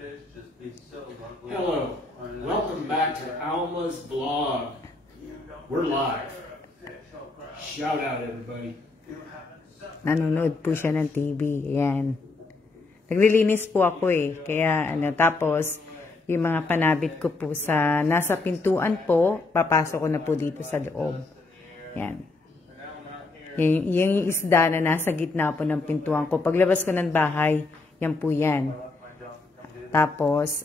Hello, welcome back to Alma's vlog. We're live. Shout out everybody. Nanonood po siya ng TV. Ayan. Naglilinis po ako eh. Kaya tapos yung mga panabit ko po sa nasa pintuan po, papasok ko na po dito sa loob. Ayan. Yung isda na nasa gitna po ng pintuan ko. Paglabas ko ng bahay, yan po yan. Tapos,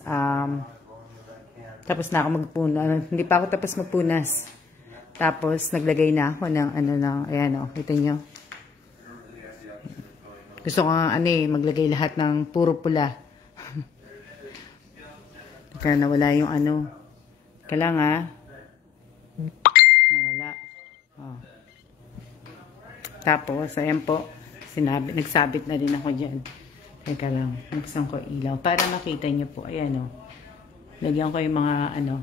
tapos na ako magpunas. Hindi pa ako tapos magpunas. Tapos, naglagay na ako ng ayan o, ito nyo. Gusto ko maglagay lahat ng puro pula. Kaya nawala yung Kaya lang nawala. Oh. Tapos, ayan po. Nagsabit na rin ako dyan. Teka lang. Nagsan ko ilaw. Para makita nyo po. Ayan o. Lagyan ko yung mga diba?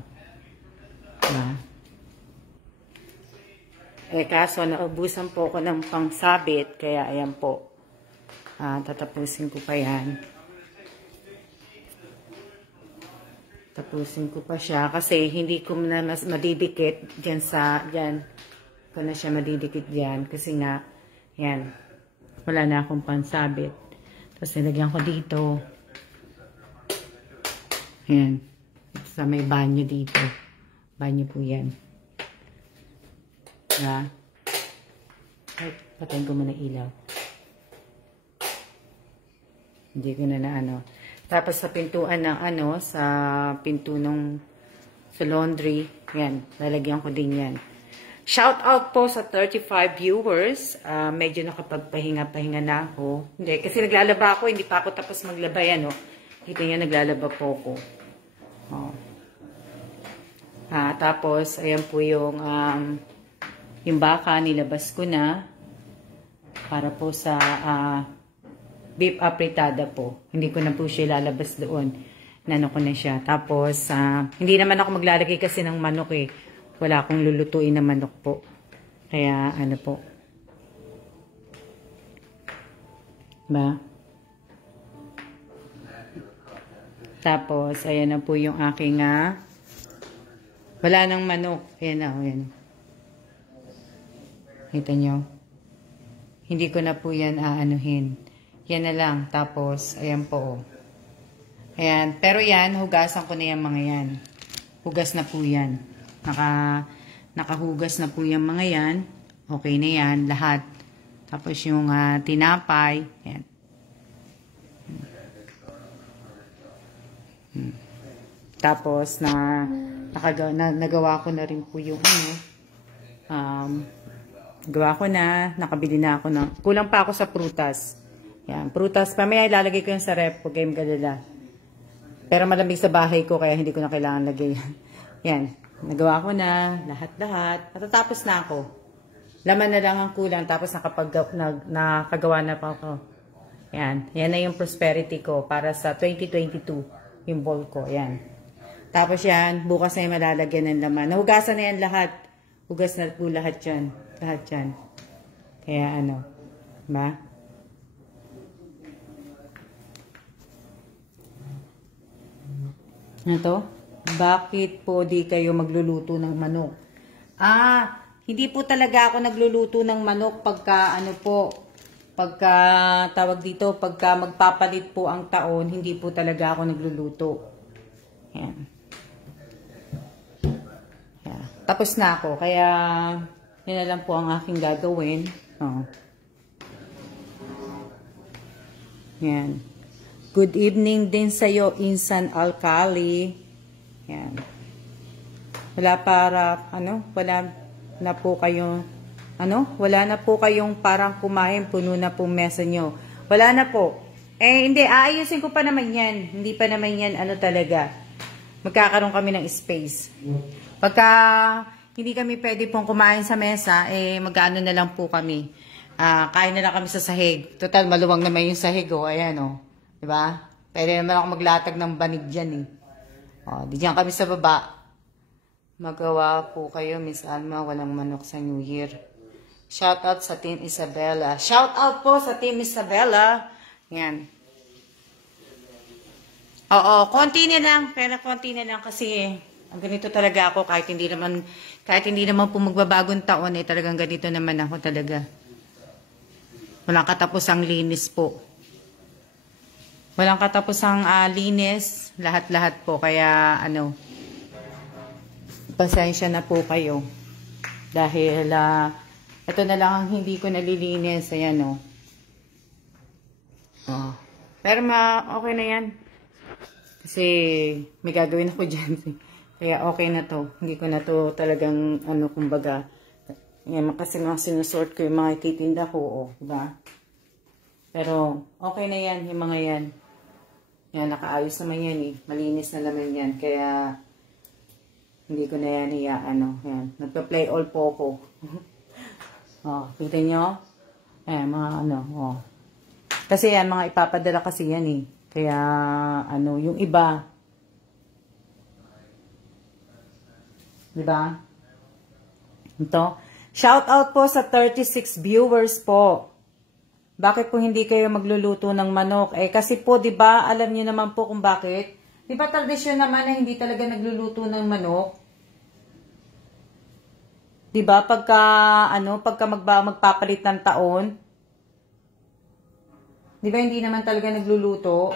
Kaso, naubusan po ako ng pangsabit. Kaya, ayan po. Tatapusin ko pa yan. Tapusin ko pa siya. Kasi, hindi ko na madidikit dyan ko na siya madidikit dyan. Kasi nga, yan. Wala na akong pansabit. Tapos, nilagyan ko dito. Yan. Sa may banyo dito. Banyo po yan. Diba? Ay, patayin ko muna ilaw. Hindi ko na Tapos sa pintuan ng sa pinto sa laundry, yan, lalagyan ko din yan. Shout out po sa 35 viewers. Medyo nakapagpahinga-pahinga na ako. Hindi, kasi naglalaba ako, hindi pa ako tapos maglaba yan, Kita niyo, naglalaba po ako. Tapos, ayan po yung baka, nilabas ko na para po sa beef apritada po. Hindi ko na po siya lalabas doon. Nano ko na siya. Tapos, hindi naman ako maglalagay kasi ng manok eh. Wala akong lulutuin na manok po. Kaya, po. Ba? Tapos, ayan na po yung aking, wala nang manok. Ayan na, ayan. Kita nyo? Hindi ko na po yan aanuhin. Yan na lang. Tapos, ayan po. Ayan. Pero yan, hugasan ko na yung mga yan. Hugas na po yan. Nakahugas na po yung mga yan. Okay na yan. Lahat. Tapos yung tinapay. Ayan. Tapos, nagawa ko na rin po yung gawa ko na. Nakabili na ako na. Kulang pa ako sa prutas. Yan, prutas. Pamaya ilalagay ko yung sa ref. Huwag kayong galala. Pero malamig sa bahay ko, kaya hindi ko na kailangan lagay. Yan. Nagawa ko na. Lahat-lahat. Natatapos na ako. Laman na lang ang kulang. Tapos nakagawa na pa ako. Yan. Yan na yung prosperity ko para sa 2022. Yung bowl ko. Yan. Tapos yan. Bukas na yung malalagyan ng laman. Nahugasan na yan lahat. Hugas na po lahat yan. Lahat yan. Kaya ba? Bakit po di kayo magluluto ng manok? Hindi po talaga ako nagluluto ng manok pagka pagka tawag dito, pagka magpapalit po ang taon, hindi po talaga ako nagluluto. Yan. Yeah. Tapos na ako, kaya yan na lang po ang aking gagawin. Yan. Good evening din sa'yo, Insan Alcali. Yan. Wala na po kayo, wala na po kayong parang kumain, puno na po mesa nyo. Wala na po. Hindi, aayusin ko pa naman yan. Hindi pa naman yan, talaga. Magkakaroon kami ng space. Pagka hindi kami pwede pong kumain sa mesa, mag-ano na lang po kami. Kain na lang kami sa sahig. Total, maluwang naman yung sahig, ayan, Diba? Pwede naman ako maglatag ng banig dyan, di dyan kami sa baba. Magawa po kayo, Miss Alma, walang manok sa New Year. Shout out sa Team Isabella. Shout out po sa Team Isabella. Yan. Oo, konti na lang. Pero konti na lang kasi ang ganito talaga ako kahit hindi naman po magbabagong taon eh talagang ganito naman ako talaga. Walang katapusang linis po. Walang katapusang linis, lahat-lahat po. Kaya pasensya na po kayo. Dahil ito na lang ang hindi ko nalilinis. Ayan o. Oh. Pero okay na yan. Kasi may gagawin ako dyan. Kaya okay na to. Hindi ko na to talagang kumbaga. Yan, kasi mga sinusort ko yung mga ititinda ko. Diba? Pero okay na yan, yung mga yan. Yan, nakaayos naman yan eh. Malinis na naman yan. Kaya hindi ko na yan yan. Nagpa-play all po ako. Kita nyo? Ayan, mga Kasi yan, mga ipapadala kasi yan eh. Kaya, yung iba. Diba? Ito. Shout out po sa 36 viewers po. Bakit po hindi kayo magluluto ng manok? Kasi po, diba, alam niyo naman po kung bakit. Diba tradisyon naman na hindi talaga nagluluto ng manok? Diba, pagka magpapalit ng taon, di ba hindi naman talaga nagluluto?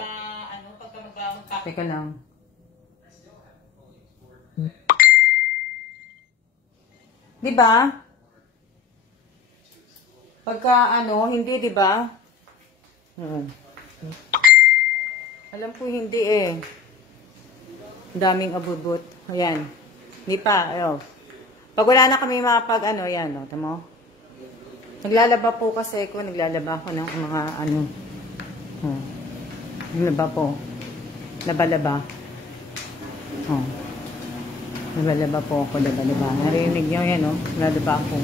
Teka lang. Di ba? Pagka hindi, di ba? Alam ko hindi eh. Daming abubot. Ayan. Hindi pa, Pag wala na kami yan, tamo? Naglalaba po kasi ako, naglalaba ako ng mga Laba po. Laba-laba. Laba-laba po ako, laba-laba. Narinig nyo yan, Naglalaba ako.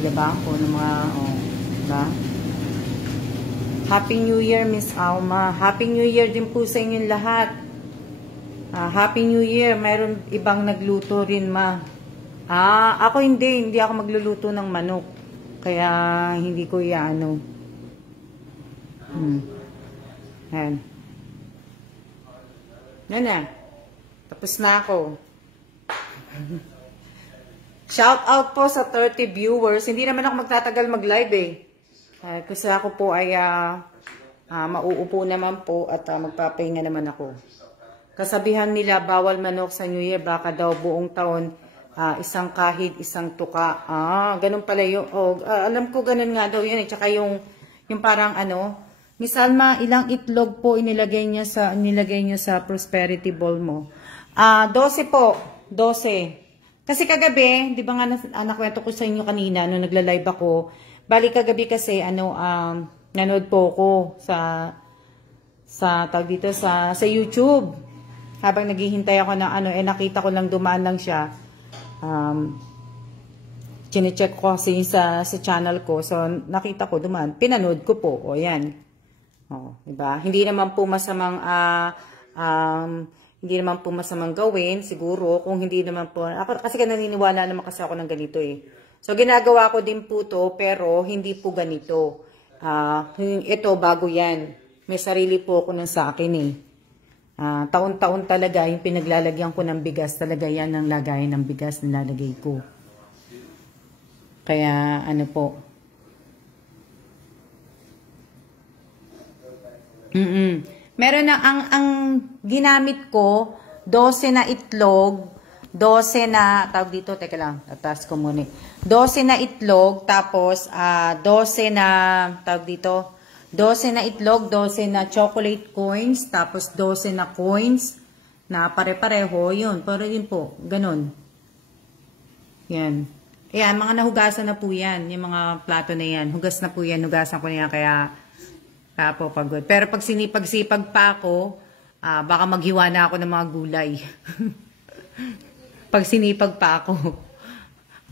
Naglalaba ako ng mga, diba? Happy New Year, Miss Alma. Happy New Year din po sa inyong lahat. Happy New Year. Mayroon ibang nagluto rin, ma. Ako hindi ako magluluto ng manok. Kaya hindi ko Yan. Yan na. Tapos na ako. Shout out po sa 30 viewers. Hindi naman ako magtatagal mag-live eh. Kasi ako po ay mauupo naman po at magpapahinga naman ako. Kasabihan nila bawal manok sa New Year. Baka daw buong taon isang kahig, isang tuka. Ganun pala yun. Alam ko ganun nga daw yun. Tsaka yung parang Miss Alma, ilang itlog po inilagay niya sa prosperity bowl mo? 12 po. 12. Kasi kagabi, di ba nga nakwento ko sa inyo kanina nung nagla-live ako. Bali kagabi kasi nanood po ako sa YouTube. Habang naghihintay ako ng nakita ko lang dumaan lang siya. Chine-check ko kasi sa channel ko. So nakita ko dumaan. Pinanood ko po. O yan. Diba? Hindi naman po masamang gawin siguro kung hindi naman po ako kasi naniniwala naman kasi ako ng ganito eh. So ginagawa ko din po to pero hindi po ganito. Ito bago yan. May sarili po ako nun sa akin eh. Taon-taon talaga yung pinaglalagyan ko ng bigas talaga yan ang lagayan ng bigas nilalagay ko. Kaya po. Meron na ang ginamit ko 12 na itlog, 12 na tawag dito, teka lang, tatas ko muna. 12 na itlog tapos 12 na tawag dito, 12 na itlog, 12 na chocolate coins, tapos 12 na coins na pare-pareho, yun, pero yun po, ganun. Yan. Ayan, mga nahugasan na po yan, yung mga plato na yan, hugas na po yan, hugasan ko na yan, kaya po pagod. Pero pag sinipag-sipag pa ako, baka maghiwa na ako ng mga gulay. Pag sinipag pa ako.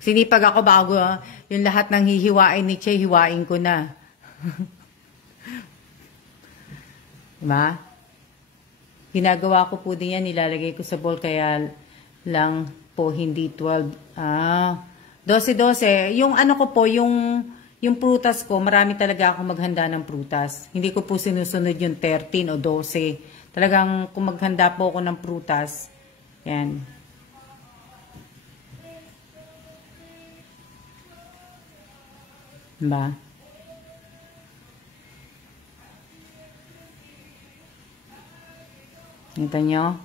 Sinipag ako bago yung lahat ng hihiwain ni Che, hiwain ko na. Diba? Ginagawa ko po din yan, nilalagay ko sa bowl, kaya lang po hindi 12. 12. Yung ko po, yung prutas ko, marami talaga ako maghanda ng prutas. Hindi ko po sinusunod yung 13 o 12. Talagang kung maghanda po ako ng prutas, yan. Diba? Kita nyo?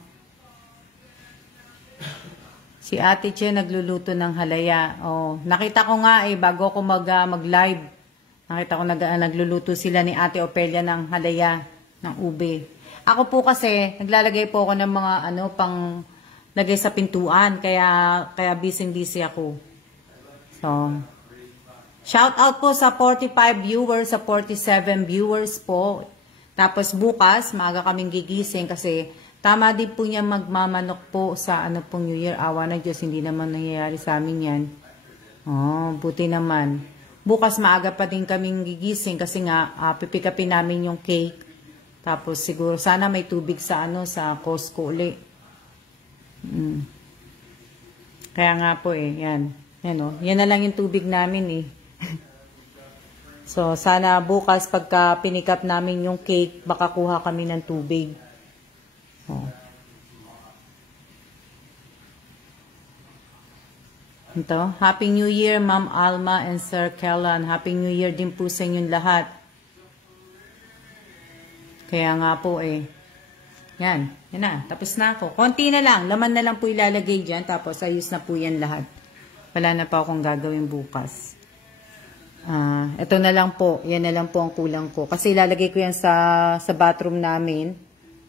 Si Ate Che nagluluto ng halaya. Oh, nakita ko nga bago ako mag-live. Nakita ko nagluluto sila ni Ate Opelia ng halaya, ng ube. Ako po kasi, naglalagay po ako ng mga pang lagay sa pintuan. Kaya busy ako. So, shout out po sa 45 viewers, sa 47 viewers po. Tapos bukas, maaga kaming gigising kasi tama din po niya magmamanok po sa pong New Year. Awa na Diyos, hindi naman nangyayari sa amin yan. Oh, buti naman. Bukas maaga pa din kaming gigising kasi nga pipick upin namin yung cake. Tapos siguro sana may tubig sa sa Costco uli. Kaya nga po yan. Yan na lang yung tubig namin So, sana bukas pagka pinikap namin yung cake, baka kuha kami ng tubig. Oh. Ito, Happy New Year, Ma'am Alma and Sir Kellan. Happy New Year din po sa inyong lahat. Kaya nga po Yan na, tapos na ako. Konti na lang, laman na lang po ilalagay dyan, tapos ayos na po yan lahat. Wala na pa akong gagawin bukas. Ito na lang po. Yan na lang po ang kulang ko. Kasi ilalagay ko yan sa bathroom namin.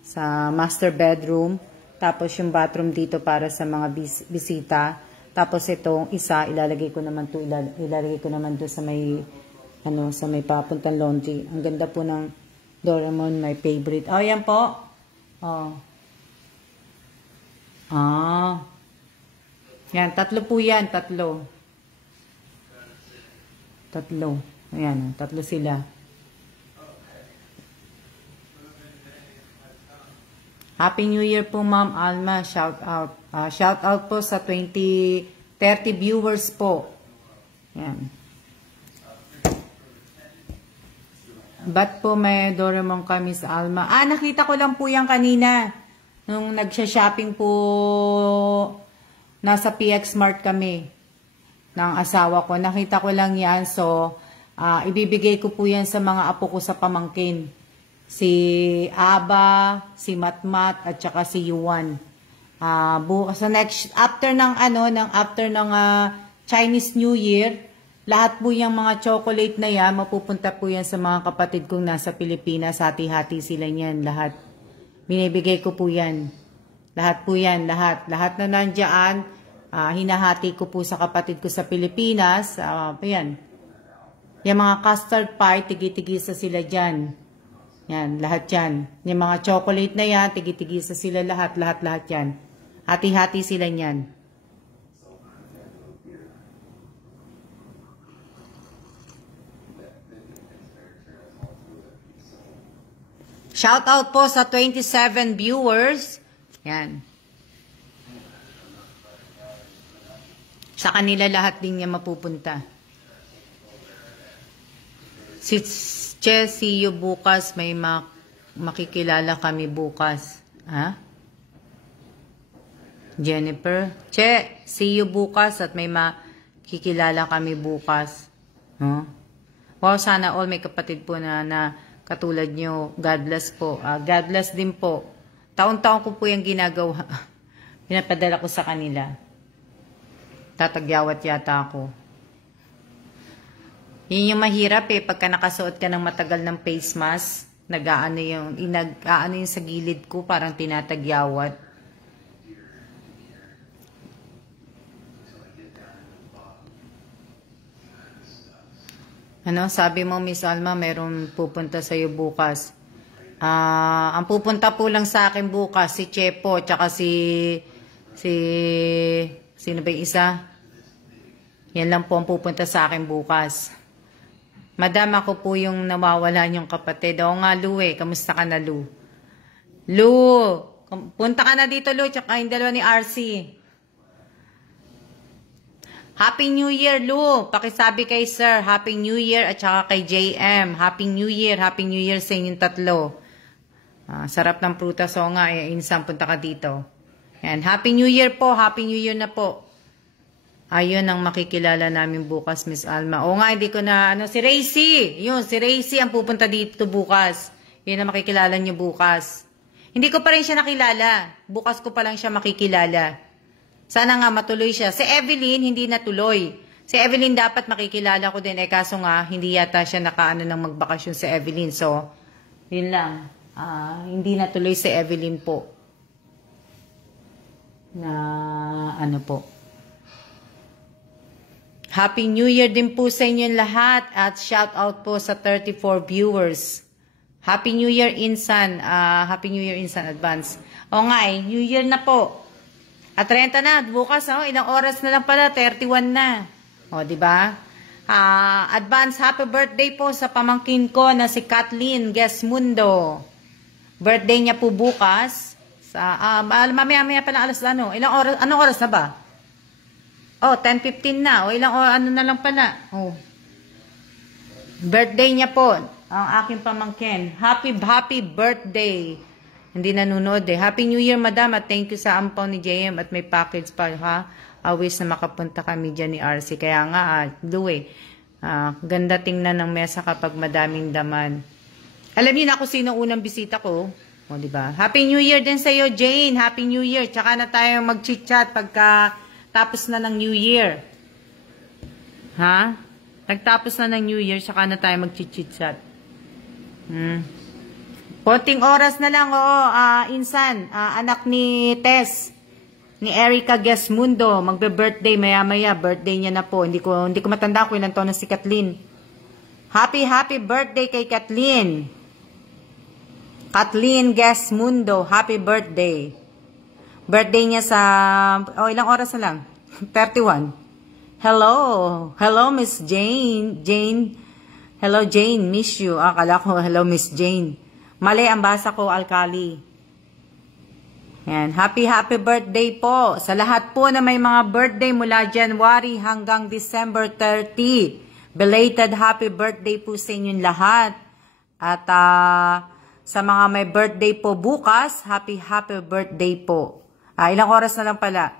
Sa master bedroom. Tapos yung bathroom dito para sa mga bisita. Tapos itong isa, ilalagay ko naman doon sa may sa may papuntang laundry. Ang ganda po ng Doraemon, my favorite. Oh, yan po. Oh. Yan, tatlo po yan, tatlo. Ayan, tatlo sila. Happy New Year po, Ma'am Alma. Shout out. Shout out po sa 30 viewers po. Yan. Ba't po may Doraemon ka, Miss Alma? Nakita ko lang po yan kanina. Nung nagsha-shopping po, nasa PX Mart kami. Ng asawa ko. Nakita ko lang yan. So, ibibigay ko po yan sa mga apo ko sa pamangkin. Si Aba, si Matmat, at saka si Yuan. Sa after ng Chinese New Year, lahat po yung mga chocolate na yan, mapupunta po yan sa mga kapatid kong nasa Pilipinas. Hati-hati sila yan, lahat. Binibigay ko po yan. Lahat po yan, lahat. Lahat na nandiyan, hinahati ko po sa kapatid ko sa Pilipinas. Yan. Yung mga custard pie, tigi-tigisa sila dyan. Yan, lahat yan. Yung mga chocolate na yan, tigi-tigisa sila lahat. Lahat yan. Hati-hati sila yan. Shout out po sa 27 viewers. Yan. Sa kanila lahat din niya mapupunta. Si Che, see you bukas. May makikilala kami bukas. Jennifer. Che, see you bukas at may makikilala kami bukas. Wow, sana all may kapatid po na katulad nyo. God bless po. God bless din po. Taon-taon ko po yung ginagawa. Pinapadala ko sa kanila. Tatagyawat yata ako. Yun yung mahirap pagka nakasuot ka ng matagal ng face mask, nag-aano yung sa gilid ko, parang tinatagyawat. Sabi mo, Miss Alma, meron pupunta sa'yo bukas. Ang pupunta po lang sa akin bukas, si Chepo, tsaka sino ba yung isa? Yan lang po ang pupunta sa akin bukas. Madam, ako po yung nawawala niyong kapatid. Oo nga, Lu Kamusta ka na, Lu? Lu! Punta ka na dito, Lu. Tsaka yung dalawa ni RC. Happy New Year, Lu! Pakisabi kay Sir, Happy New Year at saka kay JM. Happy New Year sa inyong tatlo. Sarap ng prutas. O nga, insan, punta ka dito. Yan. Happy New Year po. Happy New Year na po. Ayun ang makikilala namin bukas, Miss Alma. O nga, hindi ko na, si Racy. Yun, si Racy ang pupunta dito bukas. Yun ang makikilala niyo bukas. Hindi ko pa rin siya nakilala. Bukas ko pa lang siya makikilala. Sana nga matuloy siya. Si Evelyn, hindi natuloy. Si Evelyn dapat makikilala ko din. Kaso nga, hindi yata siya nakaano ng magbakasyon si Evelyn. So, yun lang. Hindi natuloy si Evelyn po. Po. Happy New Year din po sa inyo lahat. At shout out po sa 34 viewers. Happy New Year, Insan. Happy New Year, Insan, advance. O nga New Year na po. At 30 na, bukas, ilang oras na lang pala, 31 na. O, di ba? Advance happy birthday po sa pamangkin ko na si Kathleen Gesmundo. Birthday niya po bukas. Mamaya pa na alas, ilang oras, anong oras na ba? 10:15 na. O, ilang oras, na lang pala. Birthday niya po. Ang aking pamangkin. Happy birthday. Hindi nanonood eh. Happy New Year, madam. At thank you sa ampaw ni JM. At may package pa, ha? Always na makapunta kami dyan ni RC. Kaya nga, ganda tingnan ng mesa kapag madaming daman. Alam niyo na kung sino unang bisita ko. O, diba? Happy New Year din sa'yo, Jane. Happy New Year. Tsaka na tayo mag-chit-chat pagka tapos na ng New Year. Ha? Nagtapos na ng New Year, tsaka na tayo mag-chit-chat. Konting oras na lang, Insan, anak ni Tess, ni Erica Gesmundo, magbe-birthday maya-maya, birthday niya na po. Hindi ko matanda kung ilang taon na si Kathleen. Happy birthday kay Kathleen. Kathleen Gesmundo, happy birthday. Birthday niya sa, ilang oras na lang? 31. Hello, Miss Jane. Hello, Jane. Miss you. Akala ko, hello, Miss Jane. Mali ang basa ko, Alkali. Yan. Happy birthday po sa lahat po na may mga birthday mula January hanggang December 30. Belated happy birthday po sa inyong lahat. At sa mga may birthday po bukas, happy birthday po. Ilang oras na lang pala.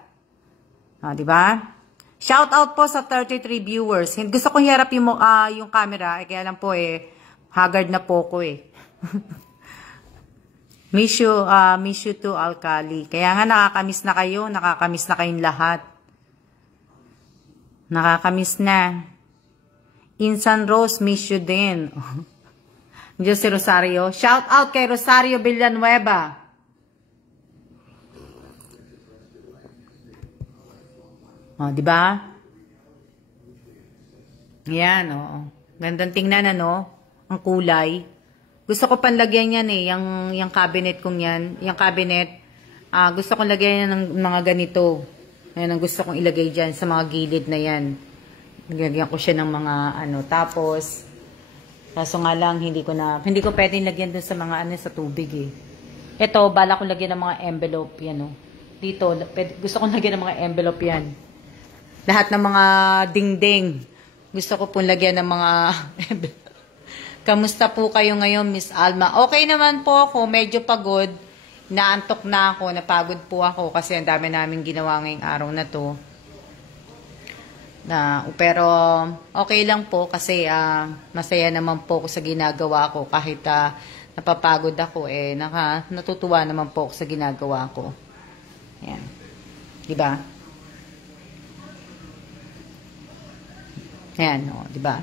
Diba? Shout out po sa 33 viewers. Gusto kong hiharap yung camera. Kaya lang po haggard na po ko Miss you too, Alkali. Kaya nga nakakamiss na kayo. Nakakamiss na kayong lahat. Nakakamiss na. Insan Rose, miss you din. Diyan si Rosario. Shout out kay Rosario Villanueva. Di ba? Yan, Gandang tingnan, Ang kulay. Gusto ko panlagyan yan yung cabinet kong yan. Yung cabinet, gusto kong lagyan yan ng mga ganito. Yan ang gusto kong ilagay dyan sa mga gilid na yan. Lagyan ko siya ng mga tapos, kaso nga lang, hindi ko pwedeng lagyan dun sa mga sa tubig Ito, bala kong lagyan ng mga envelope yan, Dito, gusto kong lagyan ng mga envelope yan. Lahat ng mga dingding. Gusto ko pong lagyan ng mga Kamusta po kayo ngayon, Miss Alma? Okay naman po ako. Medyo pagod. Naantok na ako. Napagod po ako kasi ang dami namin ginawa ngayong araw na to. Pero okay lang po kasi masaya naman po ako sa ginagawa ko. Kahit napapagod ako, natutuwa naman po ako sa ginagawa ko. Ayan. Diba? Ayan, diba?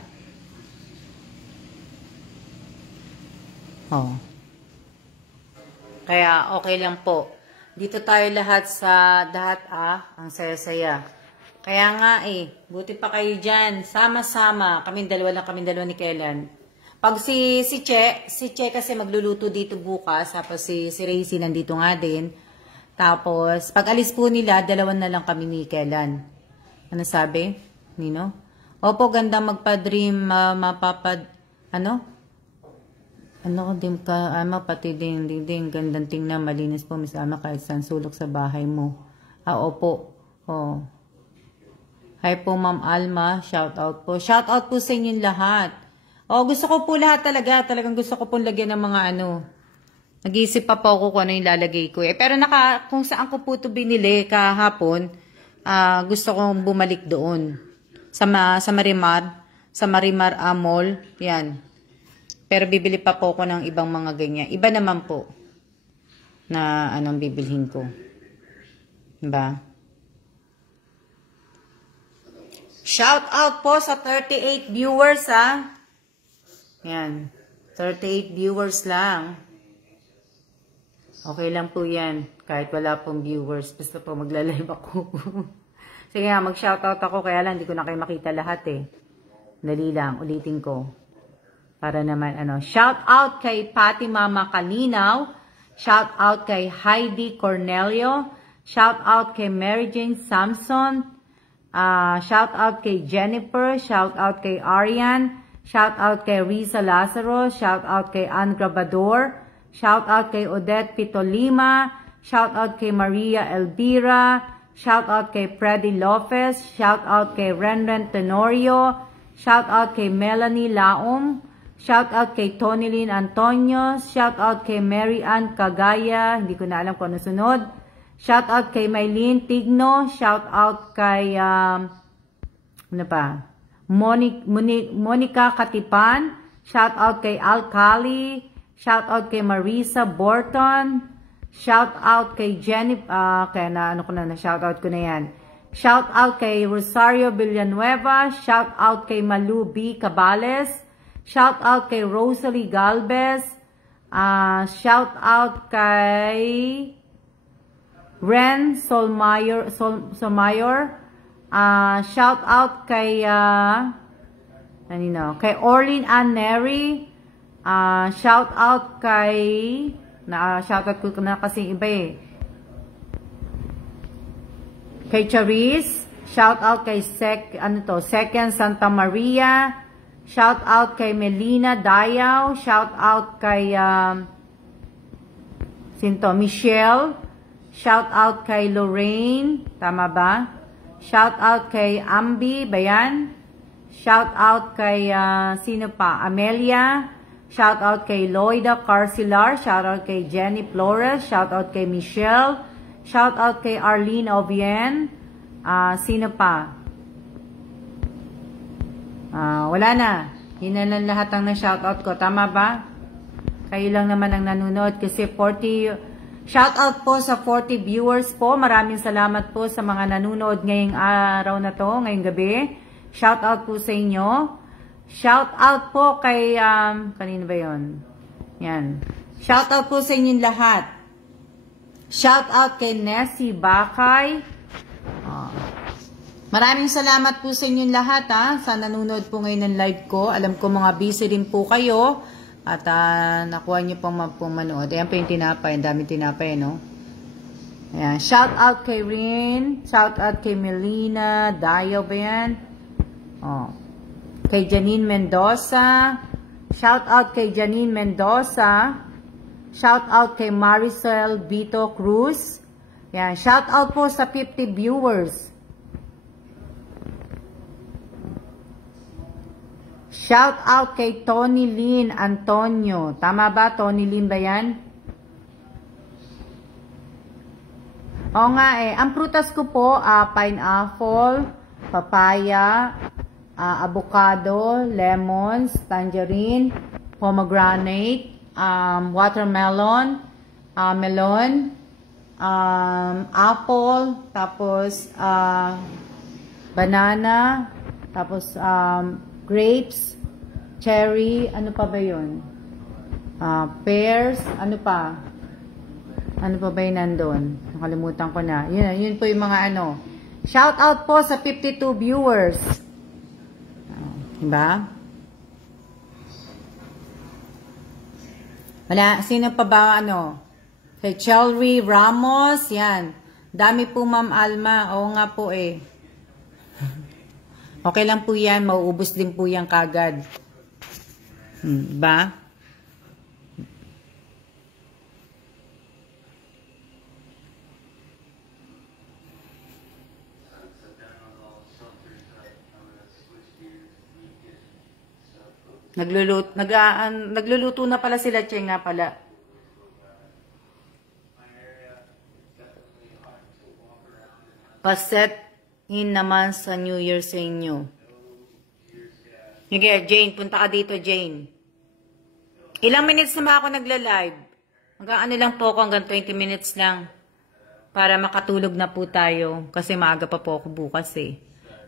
Kaya okay lang po. Dito tayo lahat ang saya-saya. Kaya nga buti pa kayo dyan. Sama-sama. Kaming dalawa ni Kellen. Pag si Che kasi magluluto dito bukas. Tapos si Racy nandito nga din. Tapos, pag alis po nila, dalawan na lang kami ni Kellen. Ano sabi? Nino? Opo, ganda magpa-dream, pati ding, gandang tingnan, malinis po, Miss Alma, kahit saan sulok sa bahay mo. Opo. Hi po, Ma'am Alma, shout out po. Shout out po sa inyong lahat. Gusto ko po lahat talagang gusto ko po lagyan ng mga Nag-iisip pa po ako kung ano yung lalagay ko eh. Pero kung saan ko po ito binili kahapon, gusto kong bumalik doon. Sa Marimar. Sa Marimar Mall. Yan. Pero bibili pa po ako ng ibang mga ganyan. Iba naman po na anong bibilhin ko. Diba? Shout out po sa 38 viewers ha. Yan. 38 viewers lang. Okay lang po yan. Kahit wala pong viewers. Basta po magla-live ako. Sige nga, mag-shoutout ako. Kaya lang, hindi ko na kayo makita lahat eh. Dali lang. Ulitin ko. Para naman, Shoutout kay Pati Mama Kalinaw. Shoutout kay Heidi Cornelio. Shoutout kay Mary Jane Samson. Shoutout kay Jennifer. Shoutout kay Arian. Shoutout kay Risa Lazaro. Shoutout kay Ann Grabador. Shoutout kay Odette Pitolima. Shoutout kay Maria Elvira. Shoutout kay Freddy Lopez. Shoutout kay Renren Tenorio. Shoutout kay Melanie Laom. Shoutout kay Tonilyn Antonio. Shoutout kay Mary Ann Cagaya. Hindi ko na alam kung ano sunod. Shoutout kay Maylene Tigno. Shoutout kay Monica Katipan. Shoutout kay Alcali. Shoutout kay Marisa Borton. Shoutout kay Jennifer. Shoutout ko na yan. Shoutout kay Rosario Villanueva. Shoutout kay Malu B. Cabales. Shoutout kay Rosalie Galvez. Shoutout kay Ren Solmayor. Shoutout kay kay Orlin Ann Neri. Shoutout kay shoutout ko na kasi iba eh. Kay Charis. Shoutout kay Second Santa Maria. Shoutout kay Melina Dayaw. Shoutout kay Michelle. Shoutout kay Lorraine. Tama ba? Shoutout kay Ambi. Bayan. Shoutout kay sino pa? Amelia. Shoutout kay Loida Carcilar. Shoutout kay Jenny Flores. Shoutout kay Michelle. Shoutout kay Arlene Ovien. Sino pa? Wala na. Yun na lang lahat ang na-shoutout ko. Tama ba? Kayo lang naman ang nanonood kasi 40... Shoutout po sa 40 viewers po. Maraming salamat po sa mga nanonood ngayong araw na to, ngayong gabi. Shoutout po sa inyo. Shout out po kay, kanino ba yun? Yan. Shout out po sa inyong lahat. Shout out kay Nessie Bakay. Maraming salamat po sa inyong lahat sa nanonood po ngayon ng live ko. Alam ko mga busy rin po kayo. At nakuha nyo pong manood. Ayan po yung tinapay. Ang daming tinapay, no? Ayan. Shout out kay Rin. Shout out kay Melina. Dayo ba yan? Kay Janine Mendoza. Shout out kay Janine Mendoza. Shout out kay Maricel Vito Cruz. Yan, shout out po sa 50 viewers. Shout out kay Tony Lynn Antonio. Tama ba? Tony Lynn ba yan? Oo nga eh. Ang prutas ko po, pineapple, papaya, avocado, lemons, tangerine, pomegranate, watermelon, melon, apple, tapos banana, tapos grapes, cherry, ano pa ba yun? Pears, ano pa? Ano pa ba yun nandun? Nakalimutan ko na. Yun po yung mga ano. Shout out po sa 52 viewers. Diba? Wala, sino pa ba ano? Kay Chelry Ramos, yan. Dami po Ma'am Alma. Oo nga po eh. Okay lang po yan, mauubos din po yan kagad. Diba? Nagluluto na pala sila, Cheng nga pala. paset in naman sa New Year sa inyo. Sige, Jane, punta ka dito, Jane. Ilang minutes na ba ako nagla-live? Hanggang ano lang po ako, hanggang 20 minutes lang. Para makatulog na po tayo. Kasi maaga pa po ako bukas eh.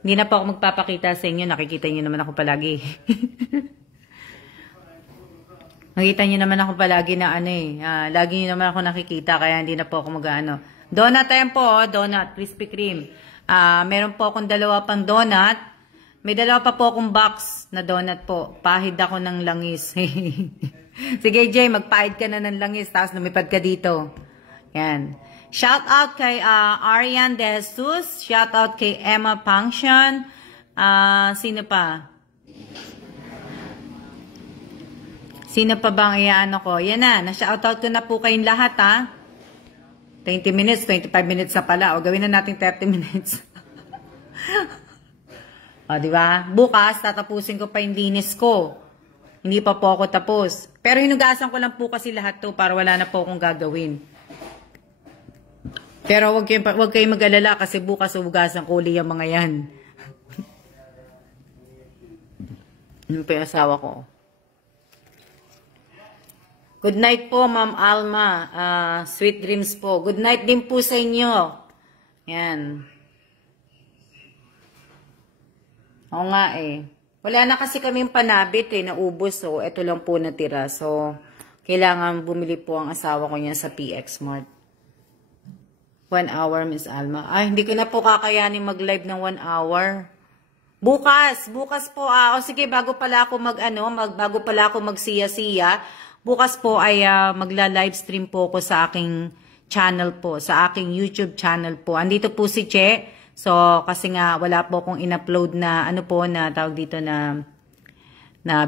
Hindi na po ako magpapakita sa inyo. Nakikita niyo naman ako palagi. Nakita niyo naman ako palagi na ano eh. Lagi niyo naman ako nakikita kaya hindi na po ako mag-ano. Donut tayo po, oh, donut, Krispy Kreme. Meron po akong 2 pang donut. May 2 pa po akong box na donut po. Pahid ako ng langis. Sige Jay, magpahid ka na ng langis tapos lumipad ka dito. Yan. Shout out kay Arian De Jesus. Shout out kay Emma Pangsian. Sino pa? Sino pa bang iyaano ko? Yan na. Na-shoutout ko na po kayong lahat, ha? 20 minutes, 25 minutes na pala. O, gawin na natin 30 minutes. O, diba? Bukas, tatapusin ko pa yung linis ko. Hindi pa po ako tapos. Pero hinugasan ko lang po kasi lahat to para wala na po akong gagawin. Pero wag kayong mag-alala kasi bukas hugasan ko uli yung mga yan. Ano pa yung asawa ko? Good night po, Ma'am Alma. Sweet dreams po. Good night din po sa inyo. Yan. Oo nga eh. Wala na kasi kaming panabit eh, naubos. So, ito lang po natira. So, kailangan bumili po ang asawa ko niya sa PX Mart. 1 hour, Miss Alma. Ay, hindi ko na po kakayanin mag-live ng 1 hour. Bukas po. O sige, bago pala ako magsiya-siya. Bukas po ay magla-livestream po ako sa aking channel po, sa aking YouTube channel po. Andito po si Che. So, kasi nga wala po akong in-upload na na tawag dito na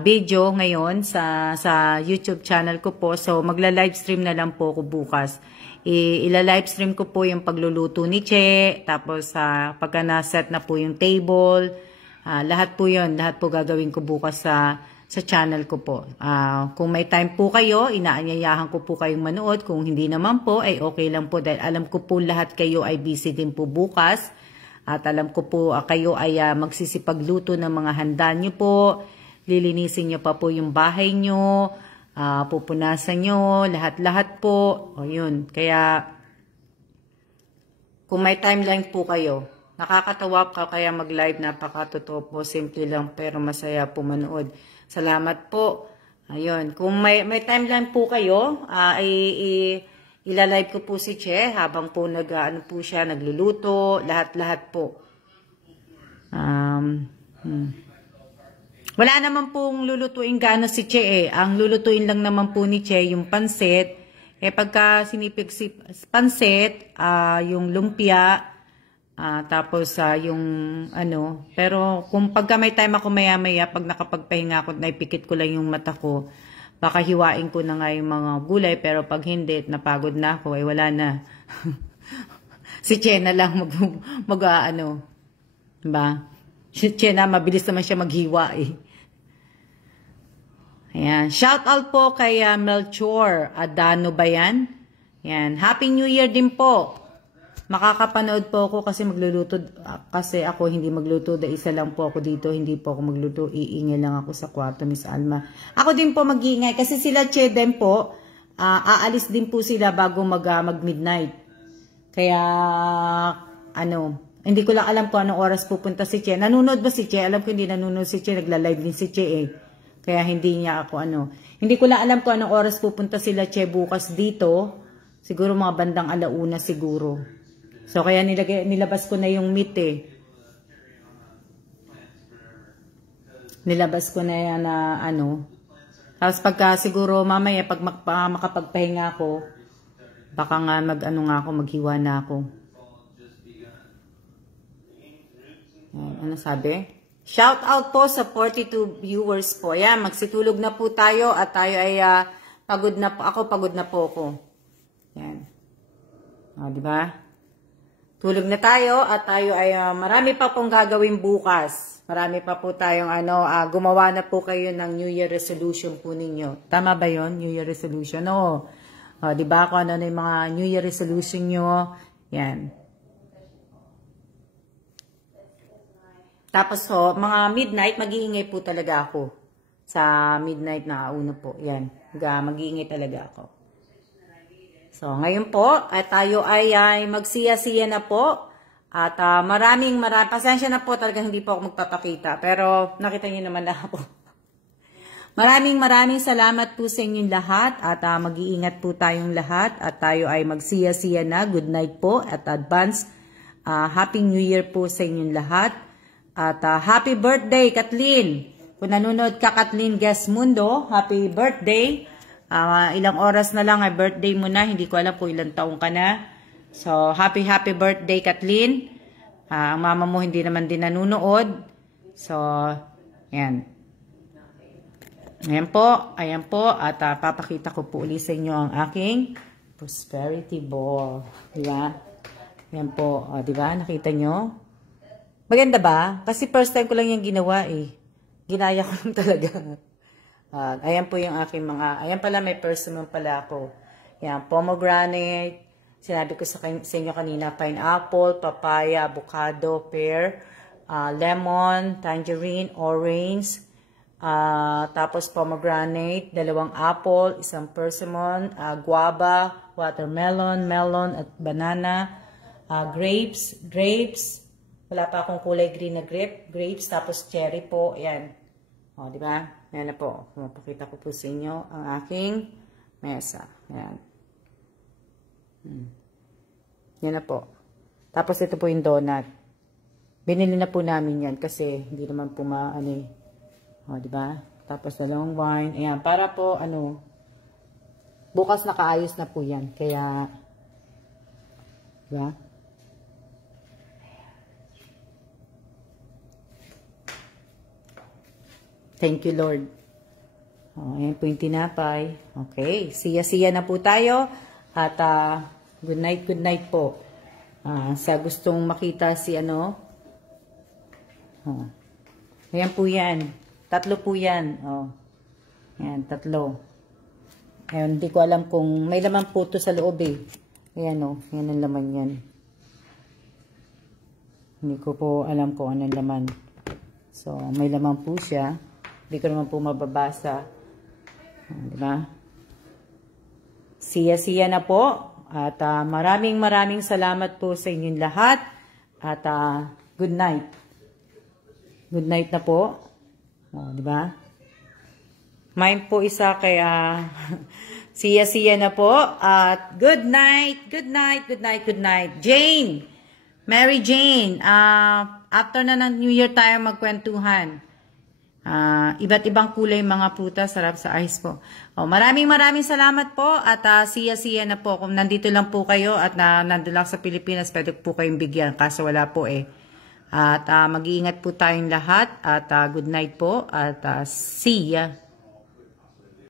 video ngayon sa YouTube channel ko po. So, magla-livestream na lang po ako bukas. Ila-livestream ko po yung pagluluto ni Che, tapos pagka na-set na po yung table, lahat po yun, lahat po gagawin ko bukas sa channel ko po. Kung may time po kayo, inaanyayahan ko po kayong manood. Kung hindi naman po, ay okay lang po. Dahil alam ko po lahat kayo ay busy din po bukas. At alam ko po kayo ay magsisipagluto ng mga handa nyo po. Lilinisin nyo pa po yung bahay nyo. Pupunasan nyo. Lahat-lahat po. O yun. Kaya, kung may timeline po kayo, nakakatawa ka kaya mag-live. Napakatotoo po. Simple lang pero masaya po manood. Salamat po. Ayun. Kung may timeline po kayo, ilalive ko po si Che habang po nagluluto, lahat-lahat po. Wala naman pong lulutuin gaano si Che eh. Ang lulutuin lang naman po ni Che yung pansit. Pagka sinipig si pansit, yung lumpia, tapos yung pero kung pagka may time ako maya-maya, pag nakapagpahinga ako, naipikit ko lang yung mata ko, baka hiwain ko na nga yung mga gulay, pero pag hindi, napagod na ako, wala na. Si Che na lang diba? Si Che na, mabilis naman siya maghiwa eh. Ayan. Shout out po kay Melchor Adano ba yan? Ayan. Happy New Year din po. Makakapanood po ako kasi magluluto. Kasi ako hindi magluto. Isa lang po ako dito. Hindi po ako magluto. Iingay lang ako sa kwarto, Miss Alma. Ako din po mag-iingay. Kasi sila Che din po. Aalis din po sila bago mag-midnight. Kaya, hindi ko lang alam kung anong oras pupunta si Che. Nanonood ba si Che? Alam ko hindi nanonood si Che. Nagla-live din si Che eh. Kaya hindi niya ako Hindi ko lang alam kung anong oras pupunta sila Che bukas dito. Siguro mga bandang 1:00 siguro. So, kaya nilabas ko na yung meat eh. Nilabas ko na yan na Tapos pagka siguro mamaya, pag makapagpahinga ako, baka nga maghiwa na ako. Ano sabi? Shout out po sa 42 viewers po. Yan, magsitulog na po tayo at tayo ay pagod na po. Pagod na po ako. Yan. Diba? Tulog na tayo at tayo ay marami pa pong gagawin bukas. Marami pa po tayong gumawa na po kayo ng New Year resolution po ninyo. Tama ba yon? New Year resolution? Oo. Diba kung ano na yung mga New Year resolution nyo? Yan. Tapos mga midnight, mag-iingay po talaga ako. Sa midnight na una po. Yan. Mag-iingay talaga ako. So, ngayon po, tayo ay magsiya-siya na po. At maraming, pasensya na po talaga hindi po ako magpapakita. Pero nakita niyo naman na ako. Maraming salamat po sa inyong lahat. At mag-iingat po tayong lahat. At tayo ay magsiya-siya na. Good night po. At advance, Happy New Year po sa inyong lahat. At happy birthday, Kathleen. Kung nanonood ka, Kathleen Gesmundo, happy birthday. Ilang oras na lang ay birthday mo na. Hindi ko alam kung ilang taong ka na. So, happy birthday, Kathleen. Ang mama mo hindi naman din nanonood. So, yan. Ayan po. At papakita ko po ulit sa inyo ang aking prosperity ball. Diba? Ayan po. Diba? Nakita nyo? Maganda ba? Kasi first time ko lang yung ginawa eh. Ginaya ko lang talaga. Ayan po yung aking mga, ayan pala may persimmon pala ako. Ayan, pomegranate. Sinabi ko sa inyo kanina, pineapple, papaya, avocado, pear, lemon, tangerine, orange, tapos pomegranate, 2 apple, 1 persimmon, guava, watermelon, melon at banana, grapes, wala pa akong kulay green na grapes, tapos cherry po, ayan. O, di ba? Ayan na po. Mapakita ko po sa inyo ang aking mesa. Ayan. Yan na po. Tapos ito po yung donut. Binili na po namin yan kasi hindi naman po o, di ba? Tapos dalawang wine. Ayan, para po, bukas nakaayos na po yan. Kaya, di ba? Thank you, Lord. Ayan po yung tinapay. Okay. Siya-siya na po tayo. At good night po. Sa gustong makita si Ayan po yan. 3 po yan. Ayan, 3. Ayan, hindi ko alam kung may laman po ito sa loob eh. Ayan yan ang laman yan. Hindi ko po alam kung anong laman. So, may laman po siya. Hindi ko naman po mababasa. Diba? Siya-siya na po. At maraming salamat po sa inyong lahat. At good night. Good night na po. Diba? Mine po isa kaya siya-siya na po. At good night. Good night. Good night. Good night. Jane. Mary Jane. After na ng New Year tayo magkwentuhan. Iba't ibang kulay mga prutas, sarap sa ice po. Maraming salamat po at siya-siya na po. Kung nandito lang po kayo at nandito lang sa Pilipinas, pwede po kayong bigyan. Kaso wala po eh. At mag-iingat po tayong lahat at good night po at see ya.